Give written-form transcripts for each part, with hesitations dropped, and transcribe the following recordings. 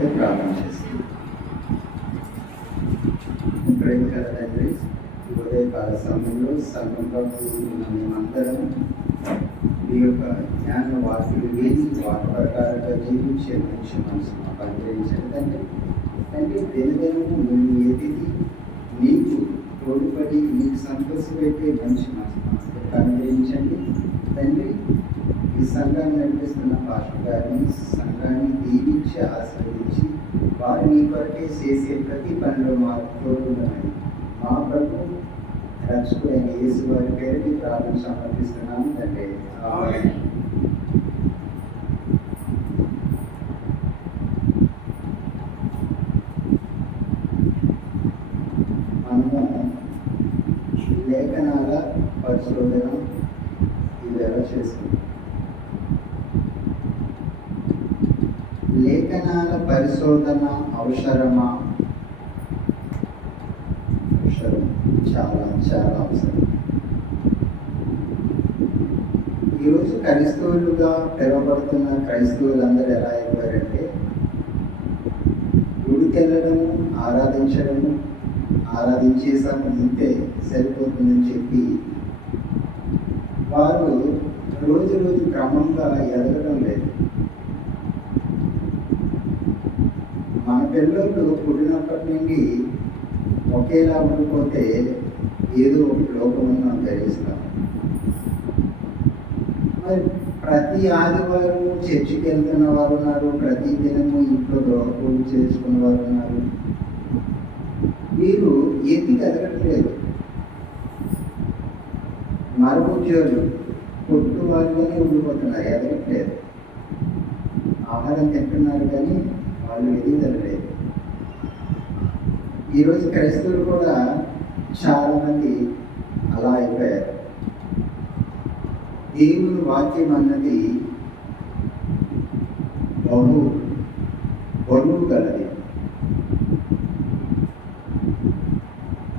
కొరకే ప్రార్థన చేస్తుంది. ప్రేమ కల తండ్రి, ఉదయకాల సమయంలో సంఘంగా కూడుకున్న మేమందరం మీ యొక్క జ్ఞాన వాక్యులు వేసి వాటి ప్రకారంగా జీవించే మంచి మనసు మాకు అనుగ్రహించండి తండ్రి. తండ్రి, దినదినము మేము ఎదిగి నీకు తోడ్పడి నీకు సంతోషపెట్టే మంచి మనసు మాకు అనుగ్రహించండి తండ్రి. ఈ సంఘాన్ని నడిపిస్తున్న పాస్టర్ గారిని, సంఘాన్ని దీవించి ఆశీర్వదించి వారు నీ కొరకే చేసే ప్రతి పనిలో మాకు తోడుండమని మా ప్రభు రక్షకుడైన యేసు వారి పేరుకి ప్రార్థన సమర్పిస్తున్నాము తండ్రి. ఆమేన్. మనము లేఖనాల పరిశోధన ఇది ఎలా చేస్తున్నాం? లేఖనాల పరిశోధన అవసరమా? అవసరం, చాలా చాలా అవసరం. ఈరోజు క్రైస్తవులుగా పిలువబడుతున్న క్రైస్తవులందరూ ఎలా అయిపోయారంటే, గుడికెళ్ళడము, ఆరాధించడము, ఆరాధించేసాము ఇంతే సరిపోతుందని చెప్పి వారు రోజు రోజు క్రమంగా ఎదగడం లేదు. మన పిల్లలు పుట్టినప్పటి నుండి ఒకేలా ఉండిపోతే ఏదో ఒక లోపం మనం గ్రహిస్తాం. మరి ప్రతి ఆదివారం చర్చికి వెళ్తున్న వారు ఉన్నారు, ప్రతి దినము ఇంట్లో గృహపూజ చేసుకున్న వారు ఉన్నారు. వీరు ఎత్తికి ఎదగట్లేదు. మరుగుజ్జోలు కొట్టు వారుగానే ఉండిపోతున్నారు, ఎదగట్లేదు. ఆహారం తింటున్నారు కానీ వాళ్ళు ఎదుగుదలలేదు. ఈరోజు క్రైస్తవులు కూడా చాలామంది అలా అయిపోయారు. దేవుని వాక్యం అన్నది బరువు గలది.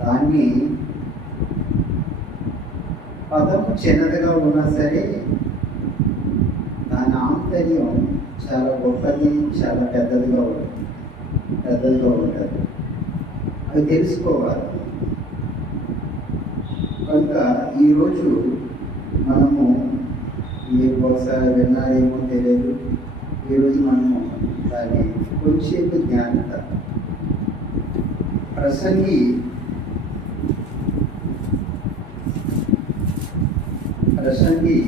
దాన్ని పదము చిన్నదిగా ఉన్నా సరే దాని ఆంతర్యం చాలా గొప్పది, చాలా పెద్దదిగా ఉంటుంది. అది తెలుసుకోవాలి. కనుక ఈరోజు మనము, మీరు బహుశా విన్నారేమో తెలియదు, ఈరోజు మనము దాన్ని కొంచెం జ్ఞానత ప్రసంగి 11:1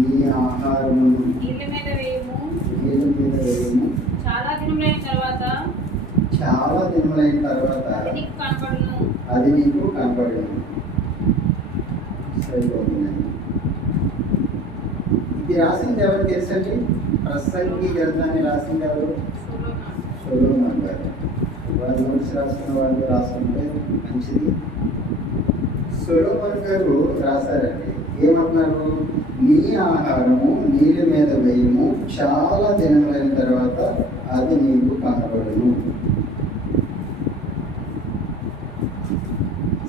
నీ ఆహారమును నీళ్ళ మీద వేయము, చాలా దినములైన తర్వాత అది నీకు కనపడును. సరిపోతున్నాయి. ఇది రాసింది ఎవరు తెలుసండి? ప్రసంగి గ్రంథాన్ని రాసింది ఎవరు? సొలొమోను గారు. వారు నోట్స్ రాసుకున్న వాళ్ళు రాసుకుంటే మంచిది. సొలొమోను గారు రాశారండి. ఏమంటున్నారు? నీ ఆహారము నీళ్ళ మీద వేయము, చాలా దినములైన తర్వాత అది నీకు కనబడును.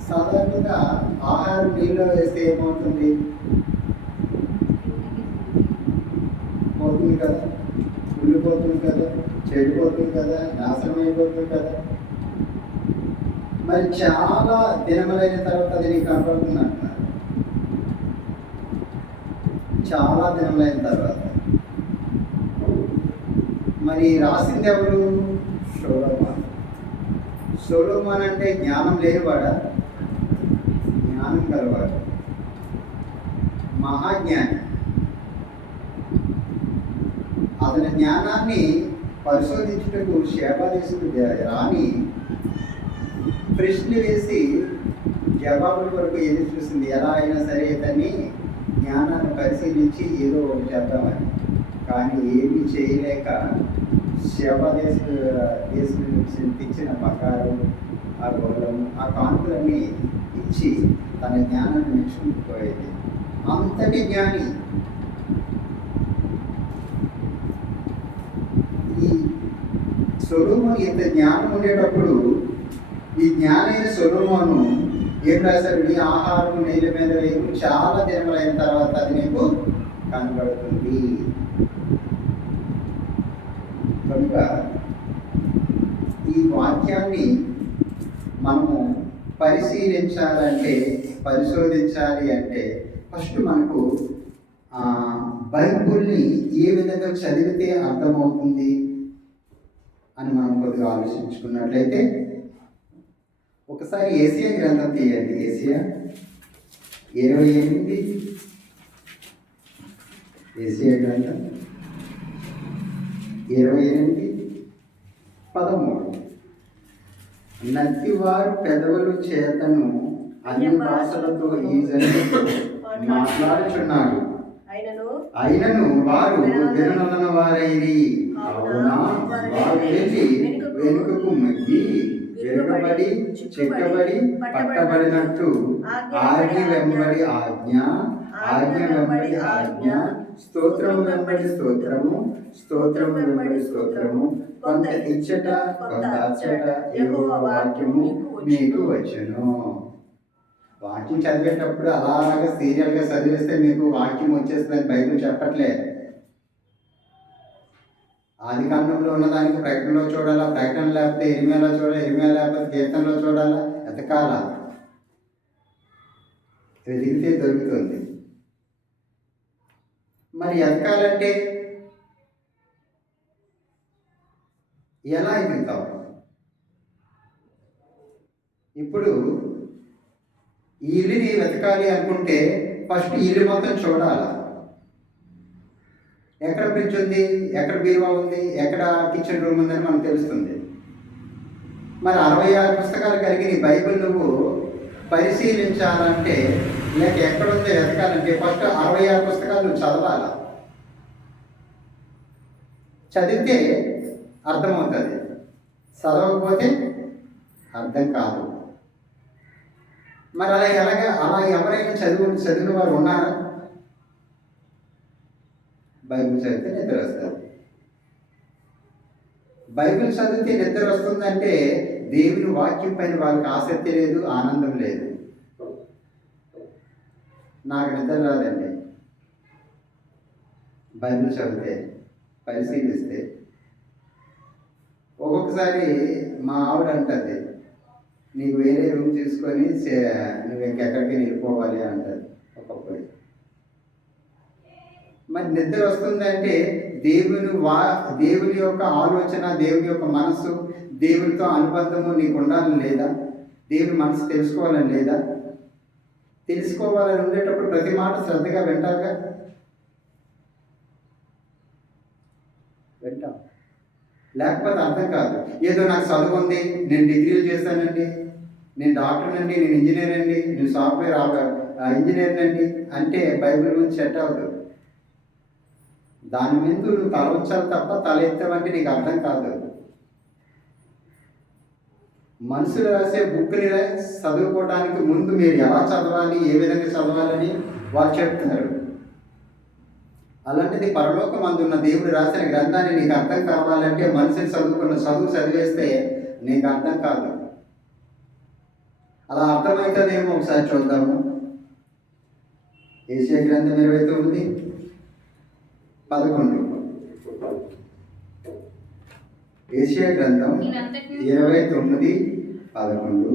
సాధారణంగా ఆహారం నీళ్ళలో వేస్తే ఏమవుతుంది? పోతుంది కదా, కుళ్ళిపోతుంది కదా, చెడిపోతుంది కదా, నాశనం అయిపోతుంది కదా. మరి చాలా దినములైన తర్వాత అది నీకు కనపడుతుంది అంటున్నారు. చాలా దినములైన తర్వాత. మరి రాసింది ఎవరు? సొలొమోను అంటే జ్ఞానం లేనివాడా? జ్ఞానం గలవాడు, మహాజ్ఞాని. అతని జ్ఞానాన్ని పరిశోధించుటకు శేబాదేశుడు రాణి ప్రశ్నలు వేసి జవాబుల కొరకు ఎదురు చూసింది. ఎలా అయినా సరే ఇతన్ని జ్ఞానాన్ని పరిశీలించి ఏదో ఒకటి చేద్దామని. కానీ ఏమీ చేయలేక శేబాదేశుడు దేశం నుంచి తెచ్చిన బంగారం, ఆ గోళం, ఆ కానుకలన్నీ ఇచ్చి తన జ్ఞానాన్ని మెచ్చుకుంటుపోయేది. అంతటి జ్ఞాని. ఈ సొలొమోను ఇంత జ్ఞానం ఉండేటప్పుడు ఈ జ్ఞానైన సొలొమోను ఏం రాశారు? నీ ఆహారం నీళ్ళ మీద వేయు, చాలా దినములు అయిన తర్వాత అది నీకు కనబడుతుంది. కనుక ఈ వాక్యాన్ని మనము పరిశోధించాలి అంటే ఫస్ట్ మనకు బైబుల్ని ఏ విధంగా చదివితే అర్థమవుతుంది అని మనం కొద్దిగా ఆలోచించుకున్నట్లయితే ఒకసారి ఏసియా గ్రంథం తీయండి. ఏసియా 28, ఏసియా గ్రంథం 28:13. నత్తివారు పెదవుల చేతను అన్ని భాషలతో ఈ జనులతో మాట్లాడుచున్నారు, అయినను వారు విననొల్లని వారైరి. అవునా, వారు వెళ్ళి వెనుకకు మగ్గి విరగబడి చిక్కబడి పట్టబడినట్టు ఆజ్ఞ వెంబడి ఆజ్ఞ, ఆజ్ఞ వెంబడి ఆజ్ఞ, స్తోత్రము వెంబడి స్తోత్రము, స్తోత్రము వెంబడి స్తోత్రము, కొంత ఇచ్చట కొంత అచ్చట యెహోవా వాక్యము మీకు వచ్చును. వాక్యం చదివేటప్పుడు అలాగా సీరియల్గా చదివేస్తే మీకు వాక్యం వచ్చేస్తుందని బైబిల్ చెప్పట్లే. ఆది కాండంలో ఉన్నదానికి ప్రకటనలో చూడాలా, ప్రకటన లేకపోతే ఇరిమియాలో చూడాలి, ఇరిమియా లేకపోతే కీర్తనలో చూడాలా, ఎతకాలా. వెతికితే దొరుకుతుంది. మరి ఎతకాలంటే ఎలా ఎదుగుతావు? ఇప్పుడు ఈ ఇల్లుని వెతకాలి అనుకుంటే ఫస్ట్ ఇల్లు మొత్తం చూడాలా. ఎక్కడ ఫ్రిడ్జ్ ఉంది, ఎక్కడ బీరువా ఉంది, ఎక్కడ కిచెన్ రూమ్ ఉందని మనకు తెలుస్తుంది. మరి 66 పుస్తకాలు కలిగి నీ బైబిల్ నువ్వు పరిశీలించాలంటే, లేక ఎక్కడుందో వెతకాలంటే ఫస్ట్ 66 పుస్తకాలు నువ్వు చదవాలా. చదివితే అర్థమవుతుంది, చదవకపోతే అర్థం కాదు. మరి అలా ఎవరైనా చదివిన వారు ఉన్నారా? బైబిల్ చదివితే నిద్ర వస్తుంది. బైబిల్ చదివితే నిద్ర వస్తుందంటే దేవుని వాక్యం పైన వాళ్ళకి ఆసక్తి లేదు, ఆనందం లేదు. నాకు నిద్ర రాదండి బైబిల్ చదివితే, పరిశీలిస్తే. ఒక్కొక్కసారి మా ఆవిడ అంటుంది, నీకు వేరే రూమ్ తీసుకొని నువ్వు ఇంకెక్కడికి వెళ్ళిపోవాలి అంటుంది ఒక్కొక్కటి. మరి నిద్ర వస్తుందంటే దేవుని యొక్క ఆలోచన, దేవుని యొక్క మనసు, దేవునితో అనుబంధము నీకు ఉండాలని లేదా? దేవుని మనసు తెలుసుకోవాలని లేదా? తెలుసుకోవాలని ఉండేటప్పుడు ప్రతి మాట శ్రద్ధగా వింటారుగా. వింటాం, లేకపోతే అర్థం కాదు. ఏదో నాకు చదువు ఉంది, నేను డిగ్రీలు చేశానండి, నేను డాక్టర్ అండి, నేను ఇంజనీర్ అండి, నేను సాఫ్ట్వేర్ ఇంజనీర్ అండి అంటే బైబిల్ గురించి సెట్ అవ్వదు. దాని మీద నువ్వు తల ఉంచాలి తప్ప తల ఎత్తావంటే నీకు అర్థం కాదు. మనుషులు రాసే బుక్ని చదువుకోవడానికి ముందు మీరు ఎలా చదవాలి, ఏ విధంగా చదవాలని వాళ్ళు చెప్తున్నారు. అలాంటిది పరలోకమందున్న దేవుడు రాసిన గ్రంథాన్ని నీకు అర్థం కావాలంటే మనుషులు చదువు చదివేస్తే నీకు అర్థం కాదు. అలా అర్థమవుతుందేమో ఒకసారి చూద్దాము. ఏషియా గ్రంథం 29:11. ఏషియా గ్రంథం 29:11.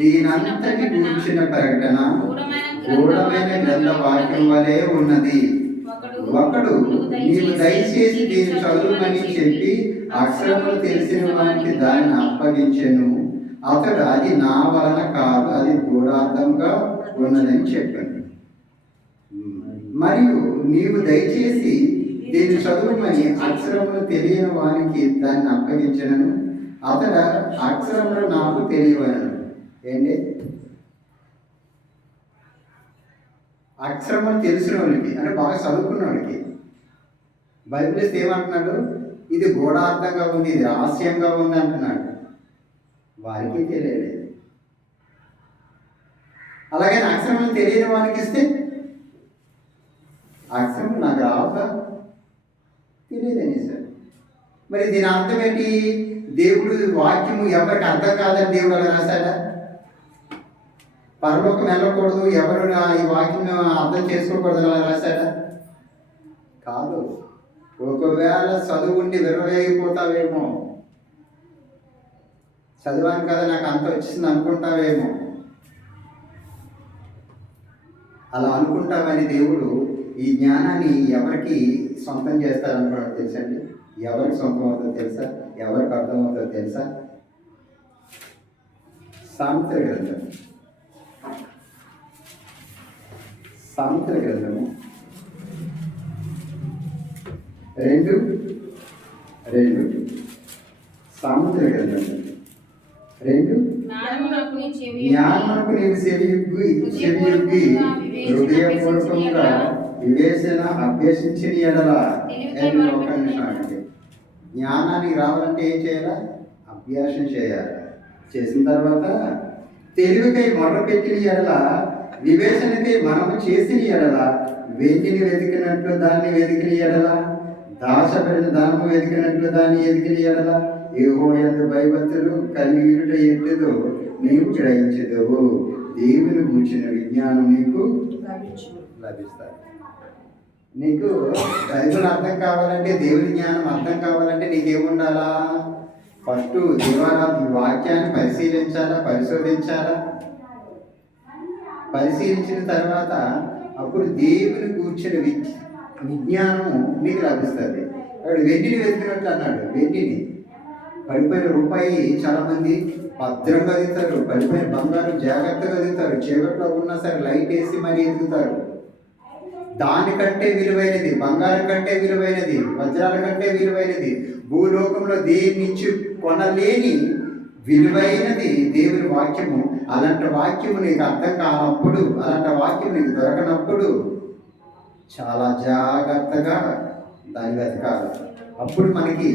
దీనంతటి గూర్చిన ప్రకటన గూఢమైన గ్రంథ వాక్యం వలె ఉన్నది. ఒకడు నీవు దయచేసి దీన్ని చదువుమని చెప్పి అక్షరములు తెలిసిన వారికి దానిని అప్పగించెను. అతడు అది నా వలన కాదు, అది గూఢార్థంగా ఉన్నదని చెప్పాను. మరియు నీవు దయచేసి దీన్ని చదువుమని అక్షరములు తెలియని వారికి దాన్ని అప్పగించను. అతడు అక్షరములు నాకు తెలియవను. ఏంటి? అక్షరములు తెలిసిన వాళ్ళకి అంటే బాగా చదువుకున్న వాళ్ళకి బైబిల్ ఇస్తే ఏమంటున్నాడు? ఇది గూఢార్థంగా ఉంది, ఇది రహస్యంగా ఉంది అంటున్నాడు. వారికి తెలియలేదు. అలాగే అక్షరములు తెలియని వారికి ఇస్తే అక్షరం నాకు రావక తెలియదని సార్. మరి దీని అర్థం ఏంటి? దేవుడు వాక్యము ఎవరికి అర్థం కాదని దేవుడు అలా రాశాడా? పరలోకం వెళ్ళకూడదు, ఎవరు ఈ వాక్యం అర్థం చేసుకోకూడదు అలా రాశాడా? కాదు. ఒకవేళ చదువుండి విరవేగిపోతావేమో, చదివాను కదా నాకు అంత వచ్చింది అనుకుంటావేమో. అలా అనుకుంటామని దేవుడు ఈ జ్ఞానాన్ని ఎవరికి సొంతం చేస్తారనుకున్నాడు తెలుసండి? ఎవరికి సొంతం అవుతుందో తెలుసా? ఎవరికి అర్థమవుతుందో తెలుసా? సామెతల గ్రంథం, సామెతల గ్రంథము 2:2 సామెతల గ్రంథం 2 జ్ఞానమునకు నీవు చెవియొగ్గి హృదయపూర్వకంగా వివేచన అభ్యసించిన ఎడల. ఒక నిమిషం అండి. జ్ఞానానికి రావాలంటే ఏం చేయాలా? అభ్యాసం చేయాలి. చేసిన తర్వాత తెలివికై మొర్ర పెట్టిన ఎడల, వివేచనకై మనము చేసిన ఎడల, వెండిని వెతికినట్లు దాన్ని వెతికిన ఎడల, దాచబడిన ధనము వెతికినట్లు దాన్ని వెతికిన ఎడల, యెహోవాయందు భయభక్తులు కలిగి ఉండుట ఎట్టిదో నీవు గ్రహించెదవు. దేవుని గూర్చిన విజ్ఞానం నీకు లభిస్తాయి. నీకు బైబిల్ అర్థం కావాలంటే, దేవుని జ్ఞానం అర్థం కావాలంటే నీకేముండాలా? ఫస్ట్ దేవాలయ వాక్యాన్ని పరిశీలించాలా, పరిశోధించాలా. పరిశీలించిన తర్వాత అప్పుడు దేవుని కూర్చిన విజ్ఞానము మీకు లభిస్తుంది. అక్కడ వెండిని వెతికినట్లు అన్నాడు. వెండిని, పడిపోయిన రూపాయి చాలామంది భద్రంగా ఎదుగుతారు, పడిపోయిన బంగారం జాగ్రత్తగా ఎదుగుతారు, చీకట్లో ఉన్నా సరే లైట్ వేసి మరీ ఎదుగుతారు. దానికంటే విలువైనది, బంగారం కంటే విలువైనది, వజ్రాల కంటే విలువైనది, భూలోకంలో దేని నుంచి కొనలేని విలువైనది దేవుని వాక్యము. అలాంటి వాక్యము నీకు అర్థం కానప్పుడు, అలాంటి వాక్యం నీకు దొరకనప్పుడు చాలా జాగ్రత్తగా దాన్ని వెతకాలి. అప్పుడు మనకి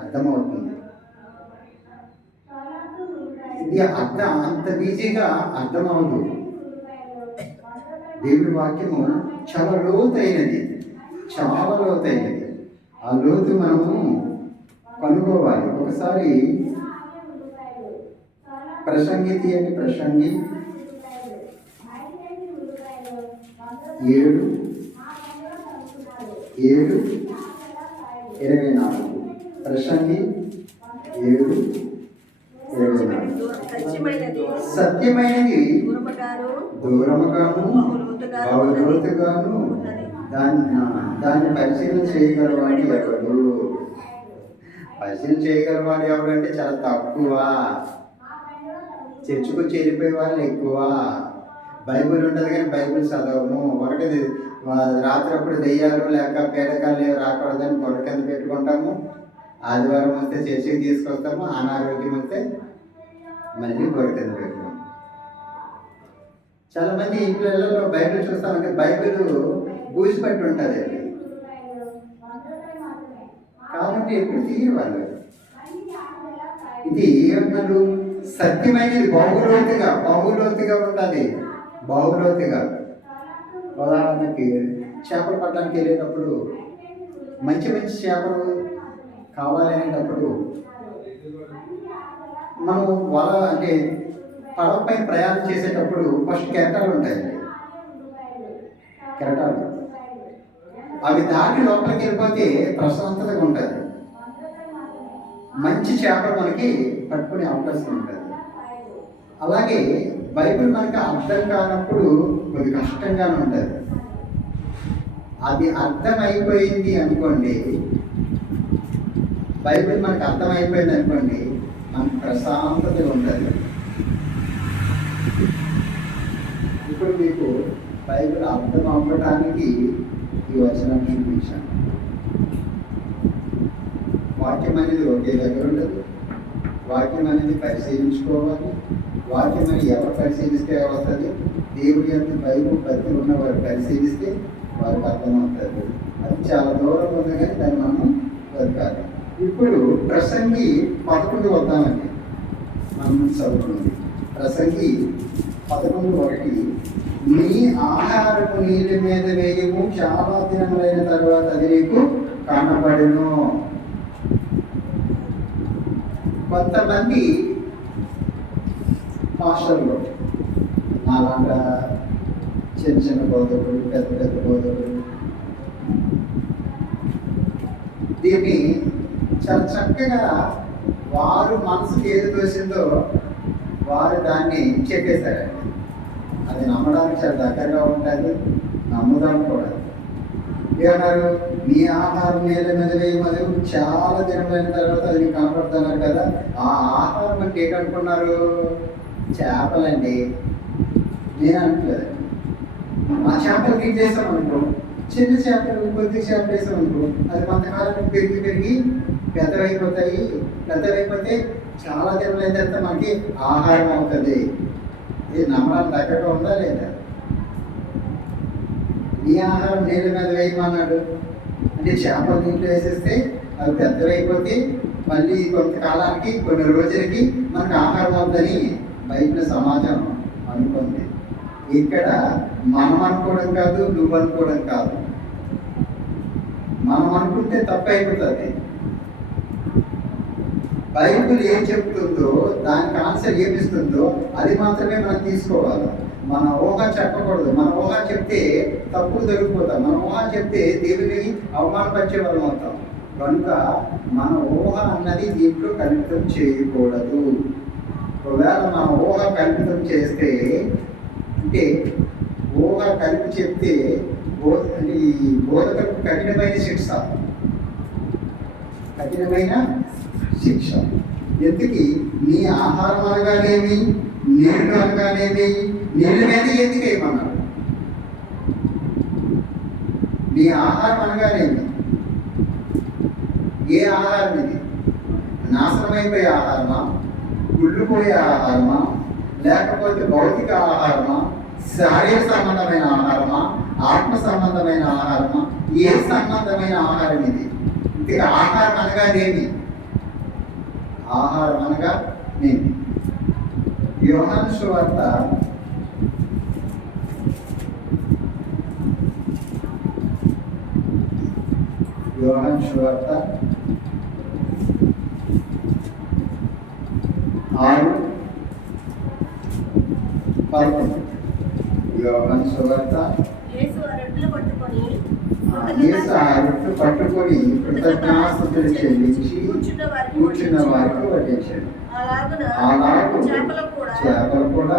అర్థమవుతుంది. ఇది అంత ఈజీగా అర్థమవుదు. దేవుని వాక్యము చాలా లోతైనది, చాలా లోతైనది. ఆ లోతు మనము కనుక్కోవాలి. ఒకసారి ప్రసంగి 7:24. ప్రసంగి 7:24. సత్యమైనది దూరముగాను బహులోతుగాను దాన్ని పరిశీలన చేయగలవాడు ఎవరు? పరిశీలన చేయగలవాడు ఎవరంటే చాలా తక్కువ. చర్చకు చేరిపోయే వాళ్ళు ఎక్కువ. బైబిల్ ఉంటుంది కానీ బైబిల్ చదవము. ఒకటి రాత్రి అప్పుడు దెయ్యాలు లేక పేదకాలు రాకూడదని పొర కింద పెట్టుకుంటాము. ఆదివారం వస్తే చర్చికి తీసుకొస్తాము. అనారోగ్యం వస్తే మళ్ళీ పొర కింద పెట్టుకుంటాము. చాలా మంది ఇంట్లో బైబిల్ చూస్తామంటే బైబిల్ బూసిపట్టి ఉంటుంది అది, కాబట్టి ఎప్పుడు తీయరు వాళ్ళు. ఇది ఏమన్నారు? సత్యమైనది బహులోతుగా ఉంటుంది. బహులోతుగా ఉదాహరణకి చేపలు పట్టడానికి వెళ్ళేటప్పుడు మంచి చేపలు కావాలనేటప్పుడు మనం వల అంటే పడవపై ప్రయాణం చేసేటప్పుడు ఫస్ట్ కెరటాలు ఉంటాయండి. కెరటాలు అవి దాటి లోపలికి వెళ్ళిపోతే ప్రశాంతతగా ఉంటుంది. మంచి చేపలు మనకి పట్టుకునే అవకాశం ఉంటుంది. అలాగే బైబిల్ మనకి అర్థం కానప్పుడు కొద్ది కష్టంగానే ఉంటుంది. అది అర్థమైపోయింది అనుకోండి, బైబిల్ మనకు అర్థమైపోయింది అనుకోండి, మనకు ప్రశాంతతగా ఉంటుంది. ఇప్పుడు మీకు బైబిల్ అర్థం అవ్వడానికి ఈ వచనం చూపించాను. వాక్యం అనేది ఒకే దగ్గర ఉండదు. వాక్యం అనేది పరిశీలించుకోవాలి. వాక్యం అనేది ఎవరు పరిశీలిస్తే వస్తుంది? దేవుడి యొక్క బైబిల్ భక్తులు ఉన్నవారు పరిశీలిస్తే వారికి అర్థమవుతుంది. అది చాలా దూరం ఉంది కానీ దాన్ని మనం వెతకాలి. ఇప్పుడు ప్రసంగి 11 వద్దామండి. మనం చదువుతుంది ప్రసంగి 11:1. నీ ఆహారపు నీళ్ళ మీద వేయము, చాలా దినములైన తర్వాత అది నీకు కనబడును. కొంతమంది పాస్టర్లు మాలాంట చిన్న చిన్న బోధకులు, పెద్ద పెద్ద బోధకులు దీన్ని చాలా చక్కగా వారు మనసుకి ఏది తోసిందో వారు దాన్ని చెప్పేశారండి. అది నమ్మడానికి చాలా దగ్గరగా ఉంటుంది, నమ్ముదాం కూడా. ఏమన్నారు? నీ ఆహారం నేల మీద వేయమని చాలా దినమైన తర్వాత అది నీకు కనపడుతున్నారు కదా. ఆ ఆహారం అంటే ఏంటనుకున్నారు? చేపలండి. నేను అంటలేదు. ఆ చేపలు నీకు చేసామనుకో, చిన్న చేపలు కొద్ది చేపలు వేసామనుకో, అది కొంతకాలం పెరిగి పెరిగి పెద్దవైపోతే చాలా దినమైన తర్వాత మనకి ఆహారం అవుతుంది. ఇది నమ్మడానికి దగ్గరగా ఉందా లేదా? నీ ఆహారం నీళ్ళ మీద వేయమన్నాడు అంటే చేపలు నీళ్ళు వేసేస్తే అవి పెద్దవైపోతే మళ్ళీ కొంతకాలానికి కొన్ని రోజులకి మనకు ఆహారం అవుతుందని బయట సమాజం అనుకుంది. ఇక్కడ మనం అనుకోవడం కాదు, నువ్వు అనుకోవడం కాదు. మనం అనుకుంటే తప్పు అయిపోతుంది. బైబిల్ ఏం చెప్తుందో దానికి ఆన్సర్ ఏమిస్తుందో అది మాత్రమే మనం తీసుకోవాలి. మన ఊహ చెప్పకూడదు. మన ఊహ చెప్తే తప్పులు దొరికిపోతాం. మన ఊహ చెప్తే దేవుని అవమానపరిచే వాళ్ళం అవుతాం. కనుక మన ఊహ అన్నది దీంట్లో కల్పితం చేయకూడదు. ఒకవేళ మన ఊహ కల్పితం చేస్తే అంటే ఊహ కలిపి చెప్తే అంటే ఈ బోధకులకు కఠినమైన శిక్ష. ఎందుకు? నీ ఆహారం అనగానేమి, నీళ్లు అనగానేమి, నీళ్ళ మీద ఎందుకు వేయమన్నాడు? నీ ఆహారం అనగానేమి, ఏ ఆహారం ఇది? నాశనమైపోయే ఆహారమా, కుళ్ళిపోయే ఆహారమా, లేకపోతే భౌతిక ఆహారమా, శారీరక సంబంధమైన ఆహారమా, ఆత్మ సంబంధమైన ఆహారమా, ఏ సంబంధమైన ఆహారం ఇది? ఇది ఆహారం అనగానేమి? ఆహారం అనగా నేను. యోహాను సువార్త 6:11. యోహాను సువార్త యేసు ఆ రొట్టెలు పట్టుకొని కృతజ్ఞతాస్తుతులు చెల్లించి కూర్చున్న వారికి వడ్డించాడు. అలాగూ చేపలు కూడా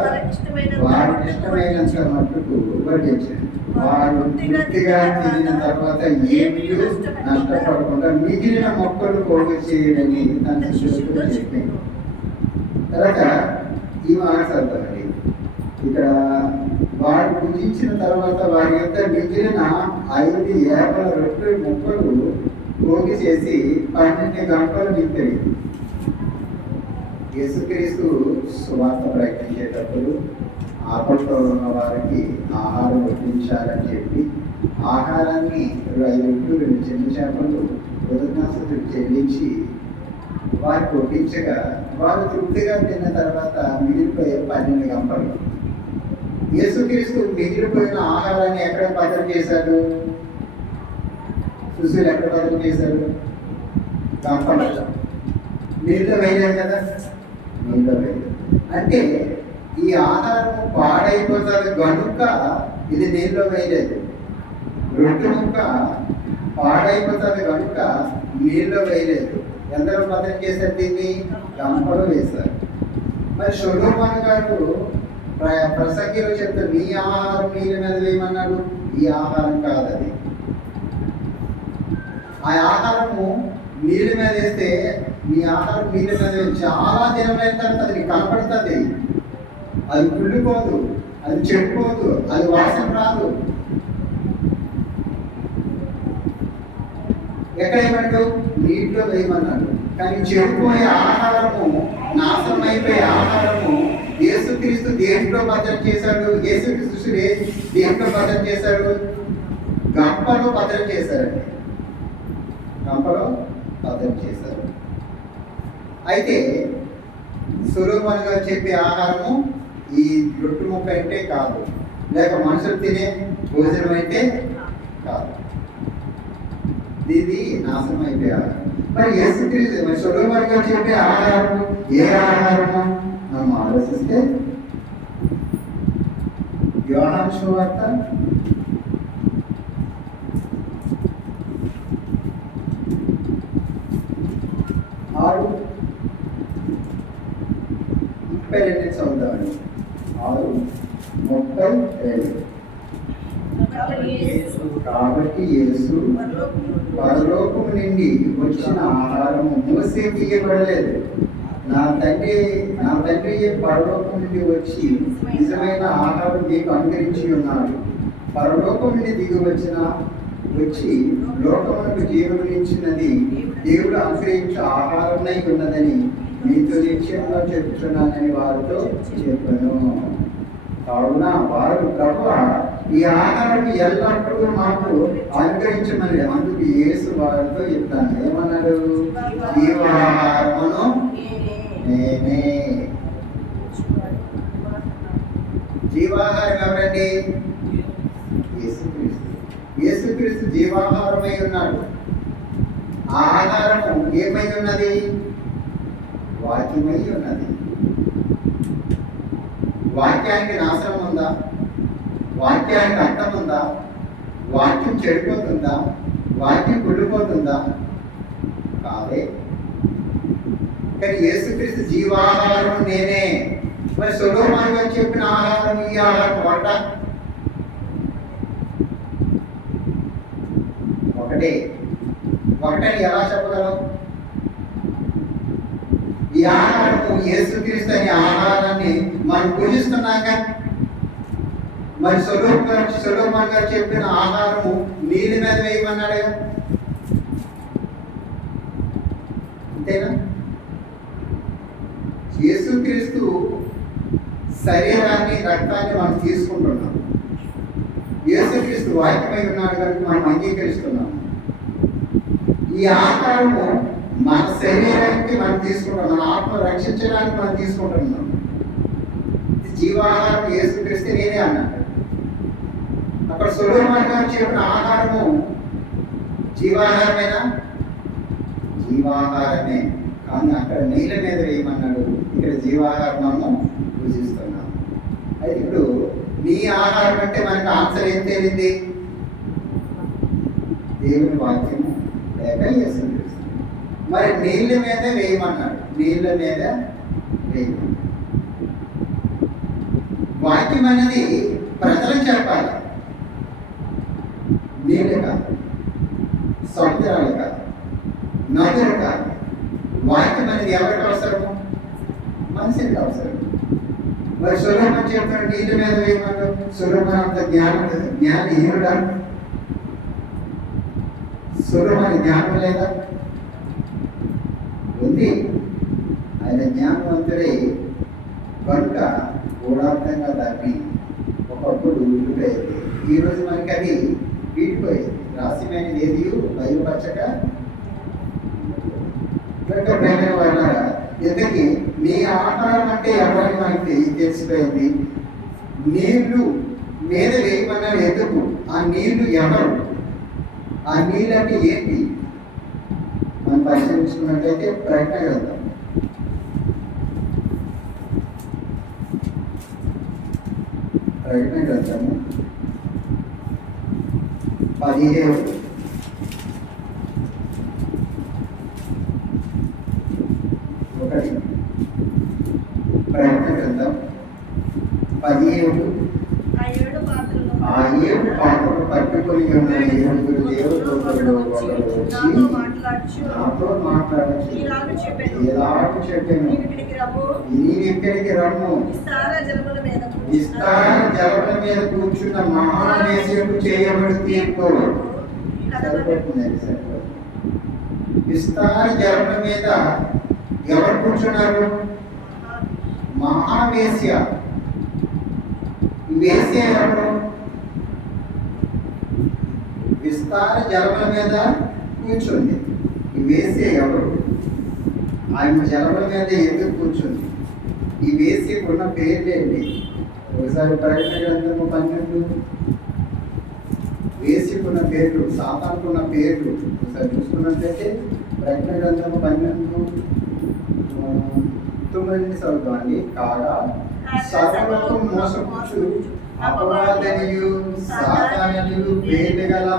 వారికి ఇష్టమైనంత మట్టుకు వడ్డించాడు. వారు తృప్తిగా తినిన తర్వాత ఏమీ నష్టపడకుండా మిగిలిన మొక్కలు పోగు చేయడని తన శిష్యులకు చెప్పింది. తర్వాత ఈ మాట చదవండి. ఇక్కడ వారు పూజించిన తర్వాత వారి యొక్క మిగిలిన 5 ఏపల రొట్టె ముక్కలు పోగి చేసి 12 గంటలు నింపారు. యేసుక్రీస్తు సువార్త ప్రకటించేటప్పుడు ఆపట్లో ఉన్న వారికి ఆహారం వడ్డించాలని చెప్పి ఆహారాన్ని 5 రొట్టెలు 2 చిన్న చేపలు కృతజ్ఞతాస్తుతులు చెల్లించి వారికి వడ్డించగా వారు తృప్తిగా తిన్న తర్వాత మిగిలిపోయే 12 గంటలు. యేసుక్రీస్తు మిగిలిపోయిన ఆహారాన్ని ఎక్కడ భద్రం చేశాడు? శిశువులు ఎక్కడ భద్రం చేశాడు? గంపలలో. నీళ్ళు వేయలేదు కదా, నీళ్ళు వేయలేదు. అంటే ఈ ఆహారం పాడైపోతుంది కనుక ఇది నీళ్ళు వేయలేదు. రొట్టె ముక్క పాడైపోతుంది కనుక నీళ్ళు వేయలేదు. ఎందరో భద్రం చేశారు? దీన్ని గంపలో వేశారు. మరి సొలొమోను గారు ప్రసంగిలో చెప్తే నీ ఆహారం నీళ్ళ మీద వేయమన్నాడు. ఈ ఆహారం కాదది. ఆ ఆహారము నీళ్ళ మీద వేస్తే నీ ఆహారం నీళ్ళ మీద చాలా దినమైన తర్వాత అది నీకు కనపడుతుంది. అది కుళ్ళిపోదు, అది చెడిపోదు, అది వాసన రాదు. ఎక్కడ వేయమన్నాడు? నీటిలో వేయమన్నాడు. కానీ చెడిపోయే ఆహారము, నాశనం అయిపోయే ఆహారము యేసుక్రీస్తు దేంట్లో భద్రం చేశాడు? యేసుక్రీస్తు దేంట్లో భద్రం చేశాడు? గంపలో భద్రం చేశారండి. గంపలో భద్రం చేశారు. అయితే సొలొమోను గారు చెప్పే ఆహారము ఈ రొట్టె ముక్క అంటే కాదు, లేక మనుషులు తినే భోజనం అయితే కాదు. ఇది నాశనం అయిపోయే ఆహారం. మరి యేసుక్రీస్తు సొలొమోను గారు చెప్పే ఆహారము ఏ ఆహారము మనం ఆలోచిస్తే యోహాను సువార్త 6:32 చదువుతామండి. 6:32. కాబట్టి యేసు పరలోకము నుండి వచ్చిన ఆహారము మోసేకి ఇవ్వబడలేదు. నా తండ్రి పరలోకం నుండి వచ్చి నిజమైన ఆహారం మీకు అనుగ్రహించి ఉన్నాడు. పరలోకం నుండి దిగి వచ్చి లోకమునకు జీవమునిచ్చినది దేవుడు అనుగ్రహించే ఆహారమై ఉన్నదని మీతో నిశ్చయంగా చెప్తున్నానని వారితో చెప్పాను. కావున వారు ప్రభువా ఈ ఆహారం ఎల్లప్పుడూ మాకు అనుగ్రహించమని అందుకు యేసు వారితో చెప్తాను. ఏమన్నాడు? జీవాహారమును నేనే. జీవాహారం ఎవరండి? యేసుక్రీస్తు. యేసుక్రీస్తు జీవాహారమై ఉన్నాడు. ఆ ఆహారము ఏమై ఉన్నది? వాక్యమై ఉన్నది. వాక్యానికి నాశనం ఉందా? వాక్యానికి అర్థం ఉందా? వాక్యం చెడిపోతుందా? వాక్యం కుళ్ళిపోతుందా? కాదే. కానీ యేసుక్రీస్తు జీవాహారం నేనే. మరి సొలొమోను గారు చెప్పిన ఆహారం ఈ ఆహారం ఒకటని ఎలా చెప్పగలం? ఈ ఆహారము యేసుక్రీస్తు అనే ఆహారాన్ని మనం పూజిస్తున్నాక మరి సొలొమోను గారు చెప్పిన ఆహారము నీళ్ళ మీద వేయమన్నాడు. అంతేనా? యేసుక్రీస్తు శరీరాన్ని రక్తాన్ని మనం తీసుకుంటున్నాం. యేసుక్రీస్తు వాక్యమై ఉన్నాడు కనుక మనం అంగీకరిస్తున్నాం. ఈ ఆహారము మన శరీరానికి మనం తీసుకుంటాం, మన ఆత్మ రక్షించడానికి మనం తీసుకుంటున్నాం. జీవాహారం యేసుక్రీస్తు నేనే అన్నాడు. అక్కడ సొలొమోను గారు చెప్పిన ఆహారము జీవాహారమేనా? జీవాహారమే. కానీ అక్కడ నీళ్ళ మీద వేయమన్నాడు, ఇక్కడ జీవాహారం మనము పూజిస్తున్నాం. అయితే ఇప్పుడు నీ ఆహారం అంటే మనకు ఆన్సర్ ఏం తేలింది? దేవుని వాక్యము లేక యేసుక్రీస్తు. మరి నీళ్ళ మీద వేయమన్నాడు, నీళ్ళ మీద వేయమన్నాడు. వాక్యం అనేది ప్రజలకు చెప్పాలి, నీళ్ళు కాదు, సముద్రాలు కాదు, నదులు కాదు. వాక్యం అనేది ఎవరికి అవసరము? మనిషికి అవసరం. మరి సొలొమోను చెప్పాడు నీళ్ళ మీద వేయమన్నాడు. సొలొమోను అంత జ్ఞానహీనుడా? సొలొమోను జ్ఞానం లేదా? ఉంది. ఆయన జ్ఞానవంతుడే కనుక గూఢార్థంగా దాన్ని ఒకప్పుడు విడిపోయేది. ఈరోజు మనకి అది వీడిపోయేది. రహస్యమైనది ఏది బయలుపరచక ప్రేమైన వాళ్ళ ఎందుకు నీ ఆహారం అంటే ఎవరికి మనకి తెలిసిపోయింది. నీళ్లు మీద వేయమన్నాడు. ఎందుకు? ఆ నీళ్లు ఎవరు? ఆ నీళ్ళు అంటే ఏంటి మనం పరిశీలించుకున్నట్లయితే ప్రకటన గ్రంథం 17 ప్రకటన గ్రంథం 17 ఆ 7 పాత్రలు పట్టుకొని ఉన్న 7 దేవుడు నాతో మాట్లాడచ్చు. ఎలాగ చెప్పాను, నీవు ఇక్కడికి రమ్ము. విస్తార జలముల మీద కూర్చున్న మహావేశ్యకు చేయబడి తీర్పు. విస్తార జలముల మీద ఎవరు కూర్చున్నారు? మహావేశ్య. వేశ్య ఎవరు? విస్తార జలముల మీద కూర్చుంది. ఈ వేశ్య ఎవరు? ఆయన జలముల మీద ఎందుకు కూర్చుంది? ఈ వేశ్యకున్న పేర్లేంటి? ఒకసారి ప్రకటన గ్రంథము 12 వేశ్యకున్న పేర్లు, సాతానుకున్న పేర్లు ఒకసారి చూసుకున్నట్లయితే ప్రకటన గ్రంథము 12:9 చదువుతామండి. కాగా సర్వలోకం మోసపుచ్చు అపవాదనియు సాతాననియు పేరు గల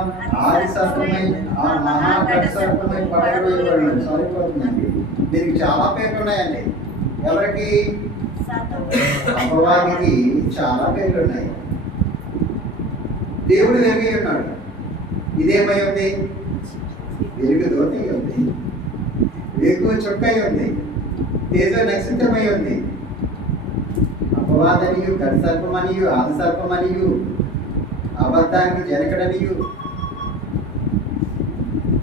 ఆది సర్పమై ఆ మహాఘట సర్పమై పడవేయబడిన. సరిపోతుందండి. దీనికి చాలా పేర్లు ఉన్నాయండి. ఎవరికి? అపవాదికి చాలా పేర్లు ఉన్నాయి. దేవుడు వెలుగై ఉన్నాడు. ఇదేమై ఉంది? వెలుగు దోతి ఉంది, వేకువ చుక్కై ఉంది, తేజ నక్షత్రమై ఉంది. అపవాదనియు గడి సర్పమనియు ఆది సర్పమనియు అబద్ధానికి జనకడనియు.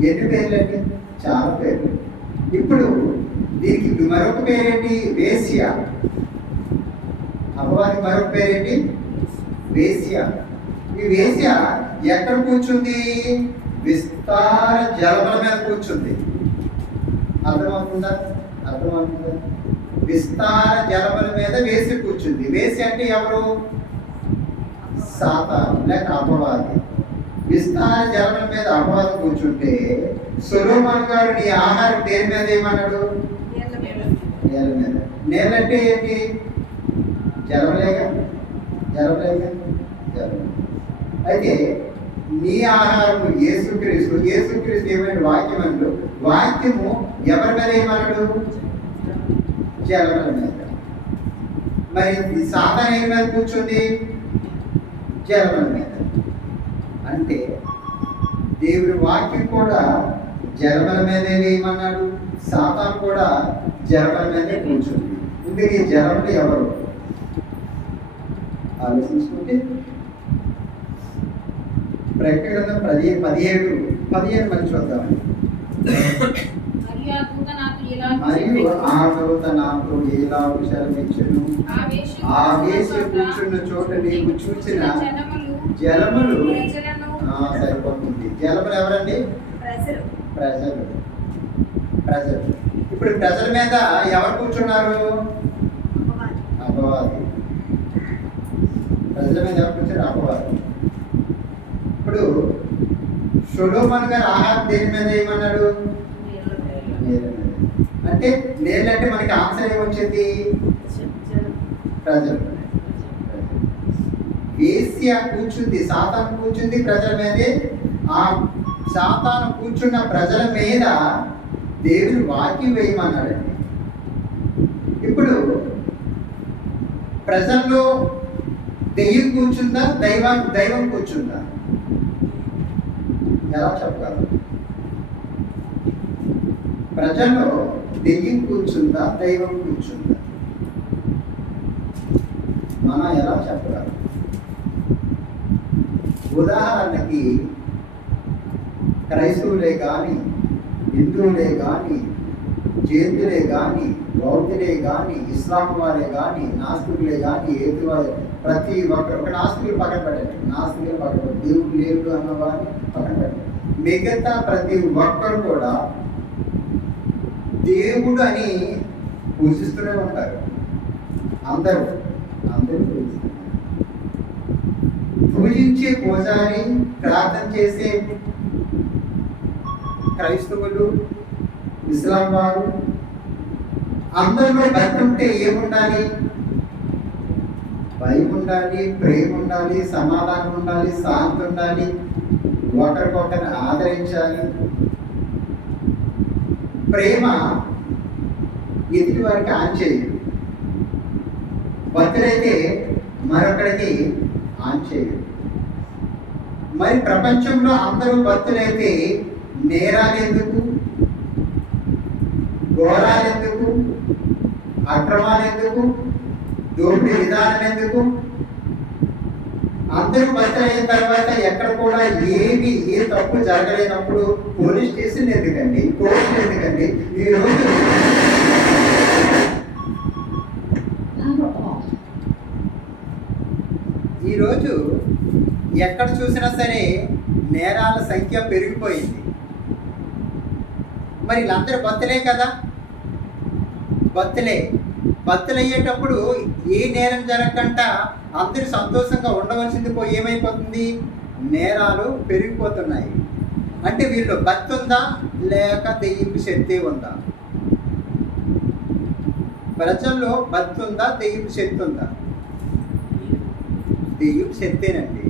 ఎన్ని పేర్లండి? చాలా పేర్లు. ఇప్పుడు దీనికి మరొక పేరేంటి? వేశ్య. అపవాదికి మరొక పేరేంటి? వేశ్య. ఈ వేశ్య ఎక్కడ కూర్చుంది? విస్తార జలముల మీద కూర్చుంది. అర్థమవుతుందా? అర్థమవుతుందా? విస్తార జలముల మీద వేసి కూర్చుంది. వేసి అంటే ఎవరు? సాతాను లేక అపవాది. విస్తార జలముల మీద అపవాదం కూర్చుంటే సొలొమోను గారు నీ ఆహారం దేని మీద ఏమన్నాడు? నేల మీద. నేల అంటే ఏంటి? జలములేగా. జలములేగా. జలం. అయితే నీ ఆహారము యేసుక్రీస్తు. యేసుక్రీస్తు ఏమైనా వాక్యం అంటూ వాక్యము ఎవరి మీద ఏమన్నాడు? జలముల మీద. మరి సాతాను ఏమి మీద కూర్చుంది? జలముల మీద. అంటే దేవుడి వాక్యం కూడా జలముల మీదే వేయమన్నాడు. సాతాను కూడా జలముల మీదే కూర్చుంది. ఇందుకు ఈ జలములు ఎవరు? ఆలోచించుకుంటే ప్రకటన 17 మంది చూద్దామండి. మరియు ఆ దూత నాకు ఎలాగు సెలవిచ్చెను, ఆ వేసి కూర్చున్న చోట నీవు చూసిన జలములు. సరిపోతుంది. జలములు ఎవరండి? ప్రజలు. ప్రజలు. ఇప్పుడు ప్రజల మీద ఎవరు కూర్చున్నారు? అపవాది. ప్రజల మీద ఎవరు కూర్చున్నారు? అపవాది. ఇప్పుడు సొలొమోను గారు ఆహారం దేని మీద ఏమన్నాడు? నేల మీద. అంటే నేల అంటే మనకి ఆన్సర్ ఏమొచ్చింది? ప్రజలు. వేశ్య కూర్చుంది, సాతాను కూర్చుంది ప్రజల మీదే. ఆ సాతాను కూర్చున్న ప్రజల మీద దేవుని వాక్యం వేయమన్నాడండి. ఇప్పుడు ప్రజల్లో దెయ్యం కూర్చుందా? దైవం కూర్చుందా? ఎలా చెప్పగలరు? ప్రజల్లో దెయ్యం కూర్చుందా? దైవం కూర్చుందా? మనం ఎలా చెప్పగలం? ఉదాహరణకి క్రైస్తవులే కానీ, హిందువులే కానీ, జైనులే కానీ, బౌద్ధులే కానీ, ఇస్లాం వారే కానీ, నాస్తికులే కానీ, ఏతువారే, ప్రతి ఒక్కరు. ఒక నాస్తికులు పక్కన పెట్టండి. నాస్తికులు పక్కన పెట్టండి. దేవుడు లేడు అన్న వారిని పక్కన పెట్టండి. మిగతా ప్రతి ఒక్కరు కూడా దేవుడు అని పూజిస్తూనే ఉంటారు. అందరూ పూజిస్తారు. పూజించే పూజారి, ప్రార్థన చేసే క్రైస్తవులు, ఇస్లాం వారు, అందరిలో భక్తి ఉంటే ఏముండాలి? భయం ఉండాలి, ప్రేమ ఉండాలి, సమాధానం ఉండాలి, శాంతి ఉండాలి, ఒకరికొకరిని ఆదరించాలి. ప్రేమ ఎదుటి వారికి ఆన్ చేయదు. భక్తులైతే మరొకరికి ఆన్ చేయదు. మరి ప్రపంచంలో అందరూ భక్తులైతే నేరాలు ఎందుకు? ఘోరాలు ఎందుకు? అక్రమాలు ఎందుకు? దోపిడీ విధానం ఎందుకు? అందరూ భక్తులు అయిన తర్వాత ఎక్కడ కూడా ఏ తప్పు జరగలేనప్పుడు పోలీస్ స్టేషన్ ఎందుకండి? కోర్టులు ఎందుకండి? ఈరోజు ఎక్కడ చూసినా సరే నేరాల సంఖ్య పెరిగిపోయింది. మరి వీళ్ళందరూ భక్తులే కదా. భక్తులు అయ్యేటప్పుడు ఏ నేరం జరగకుండా అందరూ సంతోషంగా ఉండవలసింది పోయి ఏమైపోతుంది? నేరాలు పెరిగిపోతున్నాయి. అంటే వీళ్ళు భక్తి ఉందా లేక దెయ్యపు శక్తి ఉందా? ప్రజల్లో భక్తి ఉందా, దెయ్యపు శక్తి ఉందా? దెయ్యం శక్తేనండి.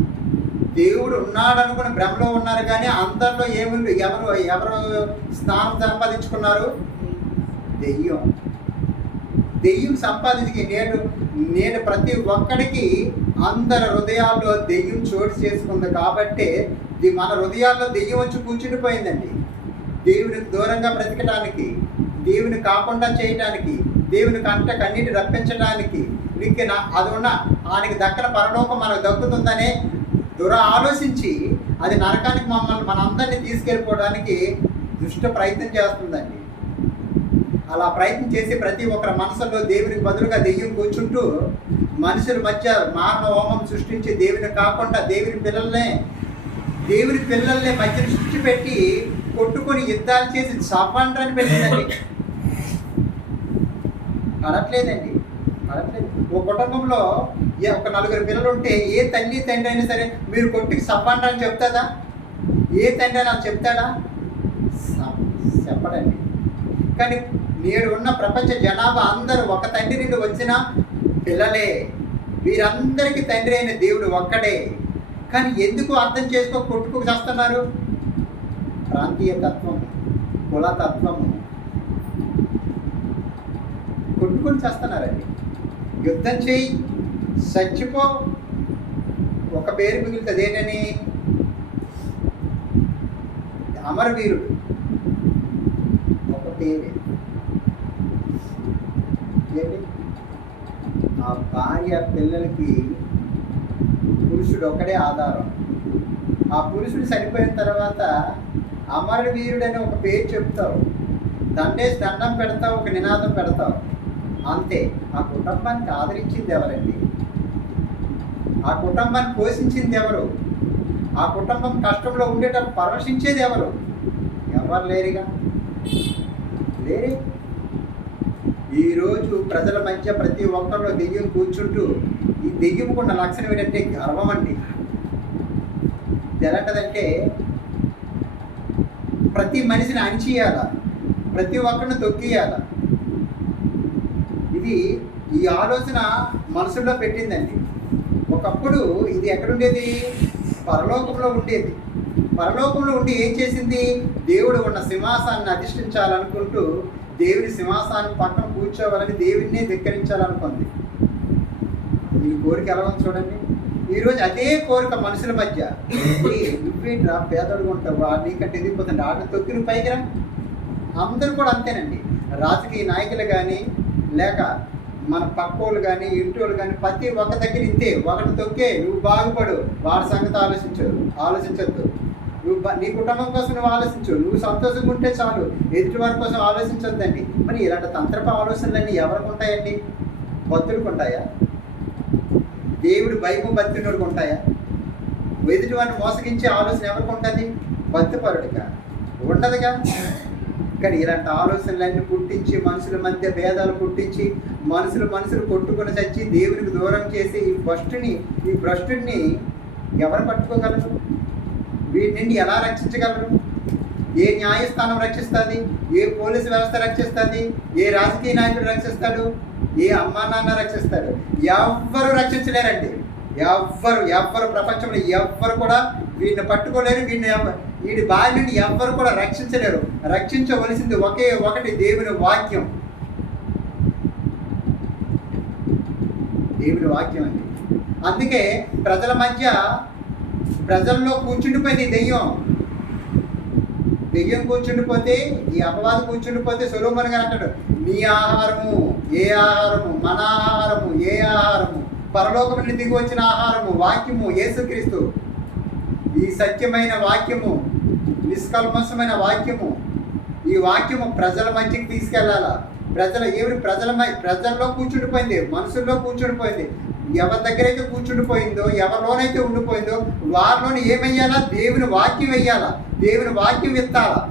దేవుడు ఉన్నాడు అనుకుని భ్రమలో ఉన్నారు, కానీ అందరిలో ఏముంది? ఎవరు స్థానం సంపాదించుకున్నారు? దెయ్యం సంపాదించి నేడు ప్రతి ఒక్కడికి అందరి హృదయాల్లో దెయ్యం చోటు చేసుకుంది. కాబట్టి మన హృదయాల్లో దెయ్యం వచ్చి కూర్చుండిపోయిందండి. దేవునికి దూరంగా బ్రతకడానికి, దేవుని కాకుండా చేయడానికి, దేవుని కన్నీటి రప్పించడానికి, అది ఉన్న ఆయనకి దక్కన పరలోకం మనకు దక్కుతుందనే ఆలోచించి అది నరకానికి మనందరినీ తీసుకెళ్ళిపోవడానికి దుష్ట ప్రయత్నం చేస్తుందండి. అలా ప్రయత్నం చేసి ప్రతి ఒక్కరి మనసులో దేవునికి బదులుగా దెయ్యం కూర్చుంటూ మనుషుల మధ్య మానవ హోమం సృష్టించి దేవుని కాకుండా దేవుని పిల్లల్ని మధ్యన సృష్టి పెట్టి కొట్టుకొని యుద్ధాలు చేసి సఫండ్రని పెట్టిందండి. అడట్లేదు. ఓ కుటుంబంలో ఒక 4 పిల్లలు ఉంటే ఏ తల్లి తండ్రి అయినా సరే మీరు కొట్టుకి సఫండ్ర అని చెప్తాదా? ఏ తండ్రి అని చెప్తాడా? చెప్పడండి. కానీ నేడు ఉన్న ప్రపంచ జనాభా అందరూ ఒక తండ్రి నుండి వచ్చిన పిల్లలే. వీరందరికీ తండ్రి అయిన దేవుడు ఒక్కడే. కానీ ఎందుకు అర్థం కొట్టుకు చేస్తున్నారు? ప్రాంతీయ తత్వం, కులతత్వము కొట్టుకొని చేస్తున్నారండి. యుద్ధం చేయి, చచ్చిపో, ఒక పేరు మిగులుతుంది. ఏంటని? అమరవీరుడు. ఒక పేరు ఏంటి? ఆ భార్య పిల్లలకి పురుషుడు ఒకడే ఆధారం. ఆ పురుషుడు చనిపోయిన తర్వాత అమరవీరుడు అని ఒక పేరు చెప్తావు, దండం పెడతావు, ఒక నినాదం పెడతావు, అంతే. ఆ కుటుంబానికి ఆదరించింది ఎవరండి? ఆ కుటుంబాన్ని పోషించింది ఎవరు? ఆ కుటుంబం కష్టంలో ఉండేటప్పుడు పరవశించేది ఎవరు? ఎవరు లేరుగా. ఈరోజు ప్రజల మధ్య ప్రతి ఒక్కరిలో దెయ్యం కూర్చుంటూ, ఈ దెయ్యంకున్న లక్షణం ఏంటంటే గర్వం అండి. ఎలాంటిదంటే ప్రతి మనిషిని అణిచేయాల, ప్రతి ఒక్కరిని తొక్కియాల. ఈ ఆలోచన మనసులో పెట్టిందండి. ఒకప్పుడు ఇది ఎక్కడుండేది? పరలోకంలో ఉండేది. పరలోకంలో ఉండి ఏం చేసింది? దేవుడు ఉన్న సింహాసాన్ని అధిష్ఠించాలనుకుంటూ దేవుని సింహాసాన్ని పక్కన కూర్చోవాలని దేవుడినే ధిక్కరించాలనుకుంది. ఈ కోరిక ఎలా ఉంది చూడండి. ఈరోజు అదే కోరిక మనుషుల మధ్య. నువ్వేంట్రా పేదడుగా ఉంటావు, నీకంటే ఎదిగిపోతుంది, ఆడిని తొక్కి నువ్వు పైకి రా. అందరూ కూడా అంతేనండి. రాజకీయ నాయకులు కానీ, లేక మన పక్కోళ్ళు కానీ, ఇంటోళ్ళు కానీ, ప్రతి ఒక్క దగ్గర ఇంతే. ఒకటి తొక్కే నువ్వు బాగుపడు, వాడి సంగతి ఆలోచించొద్దు. నీ కుటుంబం కోసం నువ్వు ఆలోచించు, నువ్వు సంతోషంగా ఉంటే చాలు, ఎదుటి వారి కోసం ఆలోచించొద్దండి. మరి ఇలాంటి తంత్రపు ఆలోచనలన్నీ ఎవరికి ఉంటాయండి? భక్తుడికి ఉంటాయా? దేవుడు భయము భక్తుడికి ఉంటాయా? ఎదుటి వారిని మోసగించే ఆలోచన ఎవరికి ఉంటుంది? భక్తిపరుడిగా ఉండదుగా. కానీ ఇలాంటి ఆలోచనలన్నీ పుట్టించి మనుషుల మధ్య భేదాలు పుట్టించి మనుషులు కొట్టుకొని చచ్చి దేవునికి దూరం చేసి ఈ భ్రష్టుడిని ఎవరు పట్టుకోగలరు? వీటి నుండి ఎలా రక్షించగలరు? ఏ న్యాయస్థానం రక్షిస్తుంది? ఏ పోలీసు వ్యవస్థ రక్షిస్తుంది? ఏ రాజకీయ నాయకుడు రక్షిస్తాడు? ఏ అమ్మా నాన్న రక్షిస్తాడు? ఎవ్వరు రక్షించలేరండి. ఎవ్వరు ప్రపంచంలో ఎవ్వరు కూడా వీడిని పట్టుకోలేరు. వీడి బారి నుండి ఎవ్వరు కూడా రక్షించలేరు. రక్షించవలసింది ఒకే ఒకటి, దేవుని వాక్యం. దేవుని వాక్యం అండి. అందుకే ప్రజల్లో కూర్చుండిపోయింది దెయ్యం కూర్చుండిపోతే, ఈ అపవాదం కూర్చుండిపోతే సొలొమోను గారు అంటాడు, నీ ఆహారము ఏ ఆహారము, మన ఆహారము ఏ ఆహారము, పరలోకం నుండి దిగి వచ్చిన ఆహారము వాక్యము యేసుక్రీస్తు. ఈ సత్యమైన వాక్యము, నిష్కల్మషమైన వాక్యము, ఈ వాక్యము ప్రజల మధ్యకి తీసుకెళ్ళాలా. ప్రజల్లో కూర్చుండిపోయింది, మనుషుల్లో కూర్చుండిపోయింది. ఎవరి దగ్గర అయితే కూర్చుండిపోయిందో, ఎవరిలోనైతే ఉండిపోయిందో వారిలోని ఏమయ్యాలా? దేవుని వాక్యం వెయ్యాలా, దేవుని వాక్యం ఎత్తాలా.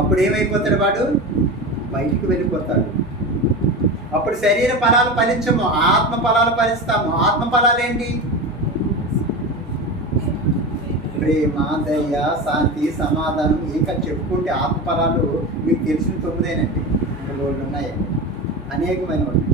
అప్పుడు ఏమైపోతాడు? వాడు బయటికి వెళ్ళిపోతాడు. అప్పుడు శరీర ఫలాలు ఫలించము, ఆత్మ ఫలాలు ఫలిస్తాము. ఆత్మ ఫలాలు ఏంటి? ప్రేమ, దయ, శాంతి, సమాధానం. ఇంకా చెప్పుకుంటే ఆత్మ ఫలాలు మీకు తెలిసిన 9 ఉన్నాయి, అనేకమైన ఉన్నాయి.